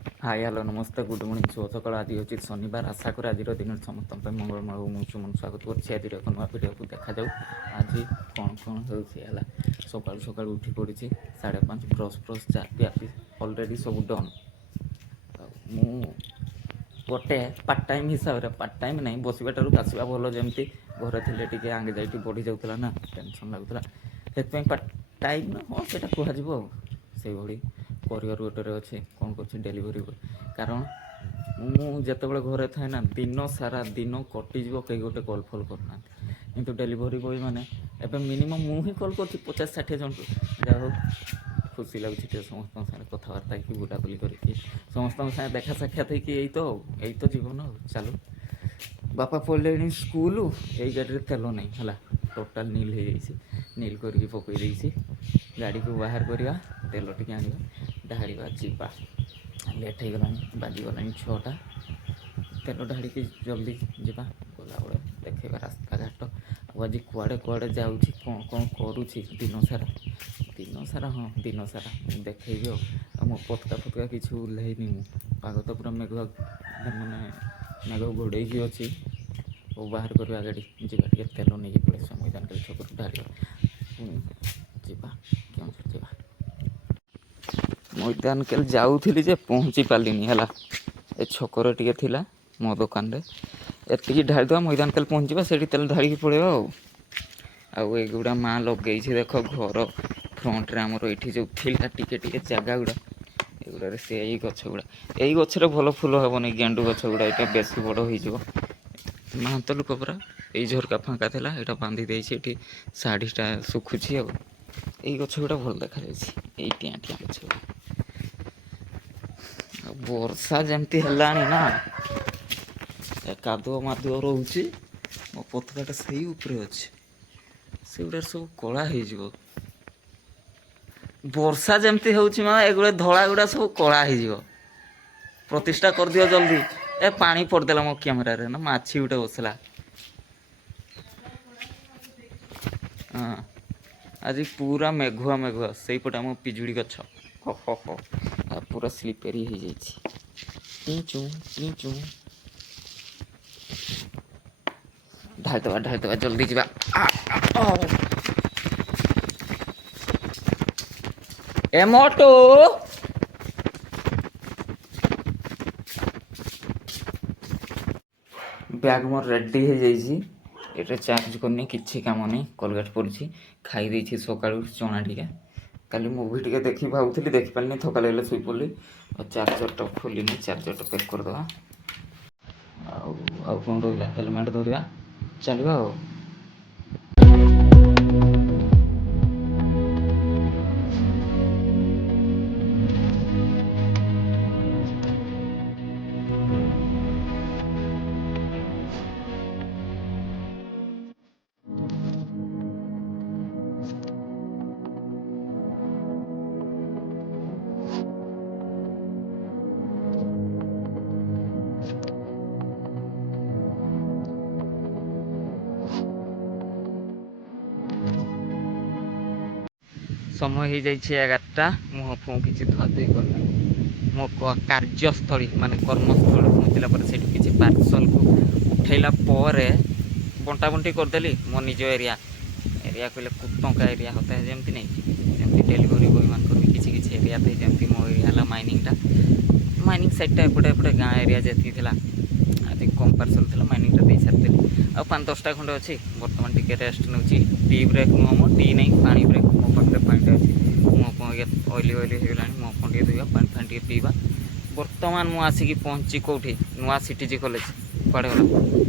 Hi hello नमस्ते good morning शुभ सकाल आज हूँ शनिवार आशा करें आज दिन समस्त मंगलमय हो सुमन स्वागत कर आज एक नुआ भिडियो को देखा जाऊ आज कौन कौन होगा सका सका उठी पड़ी 5:30 ब्रश ब्रश चा पिया पी अलरेडी सब डन गोटे पार्ट टाइम हिसाब से पार्ट टाइम नहीं बसवाटा आसवा भल जमी घरे थे आंगजाइटी बढ़ी जाऊला ना टेंशन लगुला से पार्ट टाइम हाँ से कह से करियर गोटे अच्छे कौन कर डेलीवरी बॉय कारण मुझे घरे थाए ना दिन सारा दिन कटिज कई गोटे कल फल करना किंतु डेलीवरी बॉय मैंने एवं मिनिमम मुझे कल कर 50-60 जन जहाँ खुशी लगुच समस्त साथ कथबार्ता कि बुलाबुली करके समस्त साथ देखा साक्षात यही तो जीवन चलो बापा पड़े स्कूल यही गाड़ी में तेल नहीं है टोटाल नील हो नील करके पकई गाड़ी को बाहर करवा तेल टे आने ढाड़ा जीवा लेट हो गला बाजीगला 6टा तेल ढाड़ी जल्दी जावा गला बेले देखा रास्ता घाट आज कुआड़े कुआड़े जाऊँ कौन कौन करुँची दिन सारा हाँ दिन सारा देखेबी मो पतका फतका किसी ओह्लैनी पाग तो पूरा मेघुआ मैंने मेघ घोड़े अच्छी बाहर करवा गाड़ी जावा तेल नहीं पड़े मैदान के छक ढाल जावा क्यों जावा मैदान के जाऊली जे पहुँची पार्लिनी है ए छकर टे थिला मो दुकान रे एति ढाईदे मैदान के पहुँचा से तेल ढाड़ी पड़ेगा आगुड़ा माँ लगे देख घर फ्रंट रे आमर ये जो थिला टिके जगह गुड़ा एगुड़ा से यही गछ गुड़ा यही गचर भल फुल हेनी गेंडु गछ गुड़ा ये बेस बड़ हो महांत लोक पूरा ये झरका फाँका था यहाँ बांधी देती शाढ़ीटा सुखुची यही गछ गुड़ा भल देखा ये टिया टिया गछ गुड़ा वर्षा जमती है ना कादुआ मादुआ रोचे मो पतकाटा से उपरे अच्छे से गुड़ा सब कला हो वर्षा जमती होची माँ एगुड़ा धड़ा गुड़ा सब कला हो प्रतिष्ठा कर दियो जल्दी ए पानी पड़देला मो कैमेरा रे ना माछी गुटे बसला हाँ आज पूरा मेघुआ मेघुआ से पटे आम पिजुड़ी गछ हो हो पूरा स्लीपेरी हो जाइए ढाल दबा जल्दी जा ए मोटो बैग मोर रेडी हो जाइए चार्ज करनी किसी काम नहीं कोलगेट पड़ी खाई सका चना टी काली मुवी टे देखी भावुली देखिपारे थका लगे शुई पड़ी और चार्जरटा खोलनी चार्जरटा पैक करदे कौन रहा हेलमेट धरवा चलवा समय हो जाए 11टा मुह फुँ किसी धुआधुई करना मो कार्यस्थली मान कर्मस्थल पहुँचला से किसी पार्सल को उठेला बंटा बंटी करदेली मो निज एरिया एरिया कहले कुटंका एरिया होता है जमती नहीं जमी डेलीवरी बॉय मान भी किसी किसी एरिया थे जमी मो एरिया माइनिंगटा माइनिंग साइडटा एपटे एपटे गाँ एरिया जी थी आज कम पार्सल था माइनिंगटा दे सारी आ 5-10टा खंडे अच्छी बर्तमान टी रेस्ट नौ टी ब्रेक नुह मो टी नहीं पानी ब्रेक मो पाखे पानी अच्छी मुँह ऑयली ऑयली होगा मुँह फुँ टे धोवा पानी फानी टे पीवा बर्तमान मुझे आसिक पहुँची कौटी नुआ सीटीजी कॉलेज कड़े गला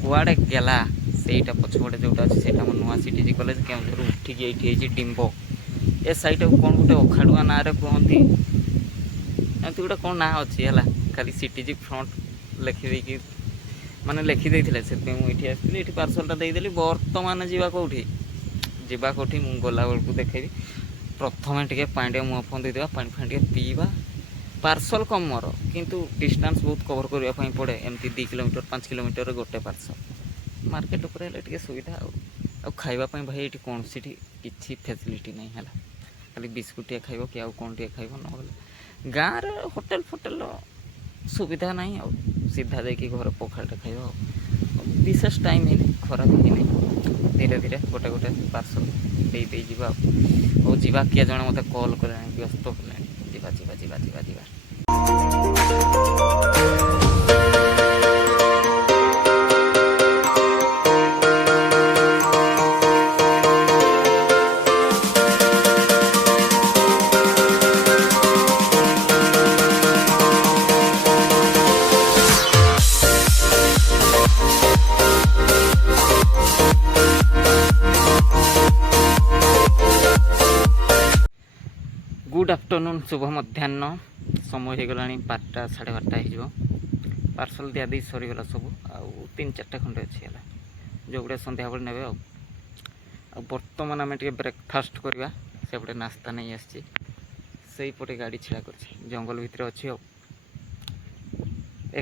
कुआड़े गला सेटा पछपटे जोटा अच्छे से नुआ सीटीजी कॉलेज केउझर उठिक ये डिम्ब ए सैट कौन गोटे अखाड़ुआ ना कहती एमती गोटे कौन ना अच्छी है खाली सीटीजी फ्रंट लिखिदे माने लिखिदे से मुझे आसती ये पार्सलटा देदेली बर्तमान जावा कौटी जावा कौटी मुझे गला बेलू देखेबी प्रथम टे पानी मुँह फुँ देदेवा पानी फानी टे पीवा पार्सल कम मोर किंतु डिस्टेंस बहुत कवर करने पड़े एमती 2 किलोमीटर 5 किलोमीटर गोटे पार्सल मार्केट उपरे सुविधा आ खावाई भाई ये कौन सी किसी फैसिलिटी नहीं है खाली बिस्कुटिया खाइब कि आउ कौन टे खाइब ना गाँव होटेल फोटेल सुविधा नहीं आ सीधा जाकि घर पखाड़े खाइबा विशेष टाइम ही खराब ही नहीं धीरे धीरे गोटे गोटे पार्सल दे दे जीवा हो जीवा किए जने मते कॉल कले व्यस्त होले जीवा जीवा जीवा जीवा जीवा गुड आफ्टरनून शुभ मध्याह्न समय हो गला 12टा 12:30 हो पार्सल दिया दी सरीगला सब आउ 3-4टा खंडे अच्छी है जो गुड़े सन्ध्या बेले ने बर्तमान आम टे ब्रेकफास्ट करवा से पटे नास्ता नहीं आसी पटे गाड़ी छिड़ा कर जंगल भितर अच्छी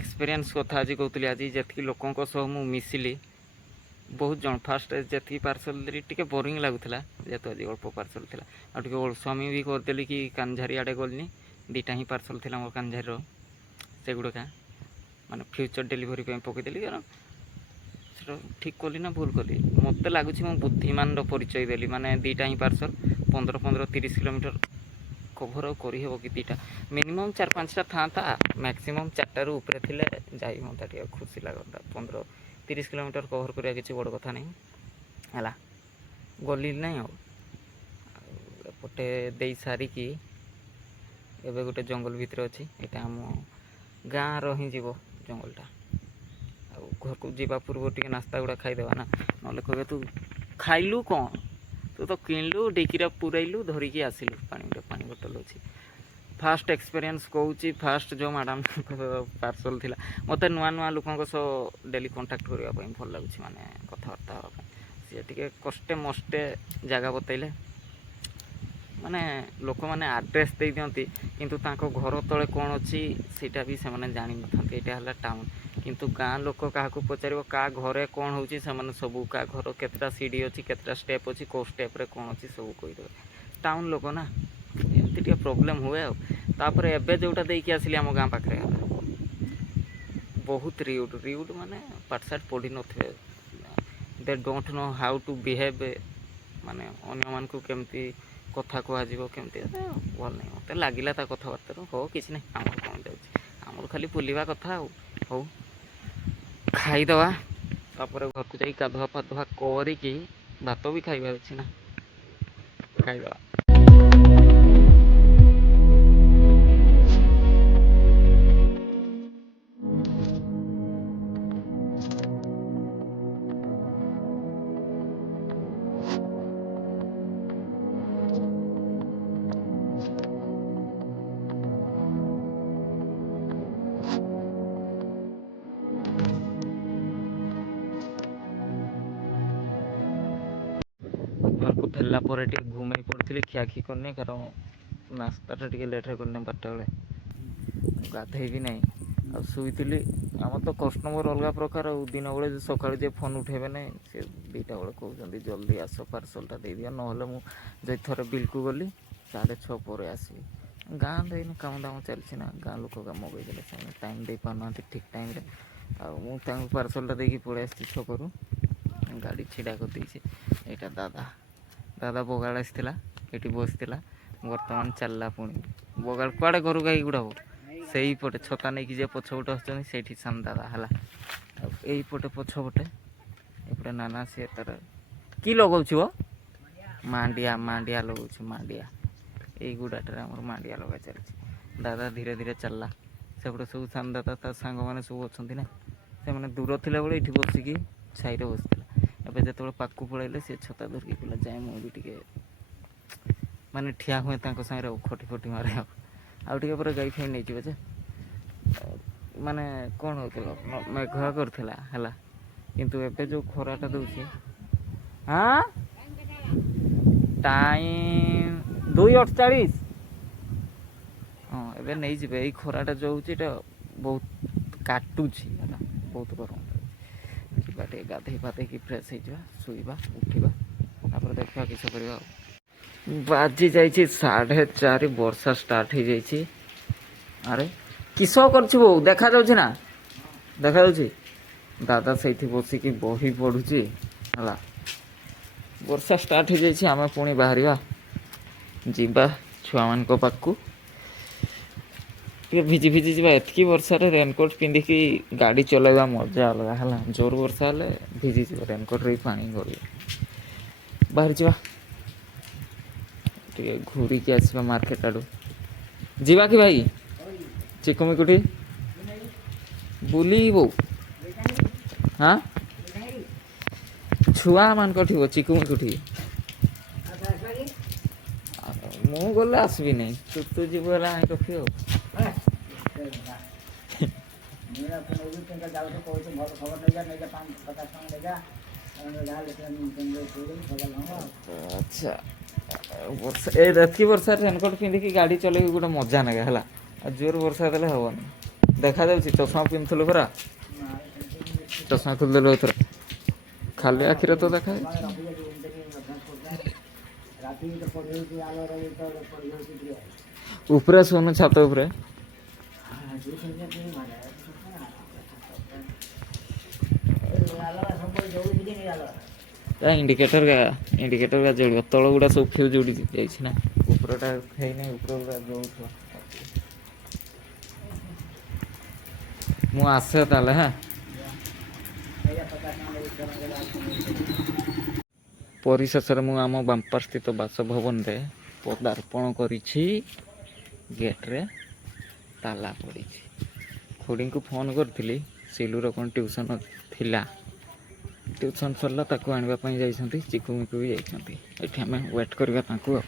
एक्सपीरियंस कथा आज कहती आज जी लोकों सह मु मिसिली बहुत जन फास्ट जी पार्सल देली टी बोरिंग लगुला जेहेतु आज अल्प पार्सल थी आगे ओलसामी भी करदेली कि कांझारी आड़े गलनी 2टा ही पार्सल थी मोर कांझारी से गुड़ाक माने फ्यूचर डिलीवरी पकईदेली कारण ठीक कली ना भूल कली मत लगुच मो बुद्धिमान परिचय देली माने 2टा ही पार्सल 15-30 किलोमीटर कभर करहब कि 2टा मिनिमम 4-5टा था मैक्सिमम 4टारू उपरे थिले जाई मत खुशी लगता 15-30 किलोमीटर कभर करा किसी बड़ कथा नहीं है गली ना एपटे दे सारिकी एवं गोटे जंगल भितर अच्छी यहाँ आम गाँ रही जीव जंगलटा घर को जावा पूर्व टे नास्ता गुड़ा खाईदेवा ना ना कहे तू खाइलु कौन तू तो किणलु डेकीरा पुरैलु धरिकी आसिलु पानी बोतल अच्छी फास्ट एक्सपीरियंस कहूँ फास्ट जो मैडम पार्सल थी मत नुआ नुआ लोकों सह डेली कंटाक्ट करने भल लगुच माने कथबार्ता सी टे कष्टे मस्टे जगह बतैले माने लोक मैंने आड्रेस दे दियंती किंतु तांको घर तले कौन अच्छी सीटा भी से जानी न था यहाँ है टाउन किंतु गाँ लोक क्या पचार क्या घरे कौन हो सब क्या घर केतटा सीढ़ी अच्छी केतटा स्टेप अच्छी कौ स्टेप्रे कौन अच्छी सब कहीदे टाउन लोक ना एमती टे प्रोब्लेम हुए तापर एबे जोटा देकी आसिली आम गाँ पाखे बहुत रिउड माने पाठशाठ पढ़ी नथिबे they don't know how to behave माने अन्य मान को केमती कथा कहजिवो केमती भल नहीं मत लगिला ता कथबार्ता हो किसी नहीं आमर कौन जाऊँ आमर खाली बुलवा कथा हो खाईदवा तापर घर को जाई गाधुआ पाधुआ करिकी भात भी खाइबा अछि ना खाईदवा घर को फेरला पर घूमे पड़ी खियाखी करनी कारण नास्ताटा टे लेट्रे करनी 12टा बेले गाधे भी ना आ शुईली आम तो कस्टमर अलग प्रकार दिन बेले सका जे फोन उठेबे ना से 2टा बेले कहते जल्दी आस पार्सलटा दे दिया ना मुझे थोड़े बिल को गली 6:30 पर आसबि गाँ दिन काम दाम चलती ना गाँ लोक मगईदे टाइम दे पाना ठीक टाइम आ पार्सलटा देकी पड़े आसी छकरू गाड़ी छिड़ा कर यहाँ दादा दादा बगाड़ आसला ये बसला बर्तमान चलला पुणी बगाड़ कुआड़े घर गाई गुड़ा से पटे छता नहीं कि पछपटे आसती साम दादा है यहीपटे पछपटे एपटे नाना सी तार कि लगाऊ वो मांडिया मांडिया लगाऊ मांडिया यही गुड़ाटे आम मांडिया लगा चलती दादा धीरे धीरे चलला सेपटे सब साम दादा ता सांग मैंने सब अच्छा ना से दूर थी बेले ये बसिकी छाई बसला एवं जो पाक पलैले सी छता धरिकी पिला जाए मुझे माने ठिया हुए सागे खटी खटी मारे आगे पर गाई फाई नहीं जे माने कौन हो मेघुआ करथिला हला किंतु एबे जो खराटा दउछि हाँ टाइम 2:48 हाँ एबे नहीं जिबे एई खराटा जो होछि बहुत काटुछि हला बहुत गरम बाटे गाधे पाधे कि फ्रेश हो शुवा उठा तापर देखा किस करवा बाजी जाइए 4:30 वर्षा स्टार्ट हो जाइए अरे କିସ କରୁଛୁ ବୋଉ ଦେଖାଯାଉଛି ନା ଦେଖାଯାଉଛି ଦାଦା ସେଇଠି ବସିକି ବହି ପଢ଼ୁଛି ହେଲା। ବର୍ଷା ଷ୍ଟାର୍ଟ ହେଇଯାଇଛି ଆମେ ପୁଣି ବାହାରିବା ଯିବା ଛୁଆମାନଙ୍କ ପାଖକୁ ଟିକେ ଭିଜି ଭିଜି ଯିବା। ଏତିକି ବର୍ଷାରେ ରେନକୋଟ୍ ପିନ୍ଧିକି ଗାଡ଼ି ଚଲାଇବା ମଜା ଅଲଗା ହେଲା। ଜୋର ବର୍ଷା ହେଲେ ଭିଜିଯିବ ରେନକୋଟ୍ରେ ବି ପାଣି ଗଳିବ। ବାହାରି ଯିବା ଟିକେ ଘୂରିକି ଆସିବା ମାର୍କେଟ ଆଡ଼ୁ। ଯିବା କି ଭାଇ ଚିକୁମିକୁଠି ବୁଲିବୁ ହଁ ଛୁଆମାନଙ୍କଠି ଚିକୁମିକୁଠି ମୁଁ ଗଲେ ଆସିବିନି ତୁ ଯିବୁ ହେଲେ ଆଣି ରଖି ଆଉ। ଆଚ୍ଛା ବର୍ଷା ଏତିକି ବର୍ଷାରେ ରେନକୋଟ୍ ପିନ୍ଧିକି ଗାଡ଼ି ଚଲେଇକି ଗୋଟେ ମଜା ନାଗେ ହେଲା। ଆଉ ଜୋର ବର୍ଷା ଦେଲେ ହେବନି। ଦେଖାଯାଉଛି ଚଷମା ପିନ୍ଧୁଥିଲୁ ପରା ଚଷମା ଖୋଲିଦେଲୁ ଏଥର ଖାଲି ଆଖିରେ ତ ଦେଖା ଉପରେ ଶୋଉନୁ ଛାତ ଉପରେ ଇଣ୍ଡିକେଟର ଜଳିବ ତଳ ଗୁଡ଼ା ସବୁ ଫ୍ୟୁଜ୍ ଉଡ଼ି ଯାଇଛି ନା ଉପରଟା ହେଇନି ଉପର ଗୁଡ଼ା ଜଳୁଥିବ। ମୁଁ ଆସେ ତାହେଲେ ହଁ ପରିଶେଷରେ ମୁଁ ଆମ ବାମ୍ପା ସ୍ଥିତ ବାସଭବନରେ ପଦାର୍ପଣ କରିଛି। ଗେଟ୍ରେ ତାଲା ପଡ଼ିଛି। ଖୁଡ଼ିଙ୍କୁ ଫୋନ୍ କରିଥିଲି ସିଲୁର କ'ଣ ଟ୍ୟୁସନ୍ ଥିଲା ଟ୍ୟୁସନ୍ ସରିଲା ତାକୁ ଆଣିବା ପାଇଁ ଯାଇଛନ୍ତି। ଚିକୁମିକୁ ବି ଯାଇଛନ୍ତି। ଏଠି ଆମେ ୱେଟ୍ କରିବା ତାଙ୍କୁ ଆଉ।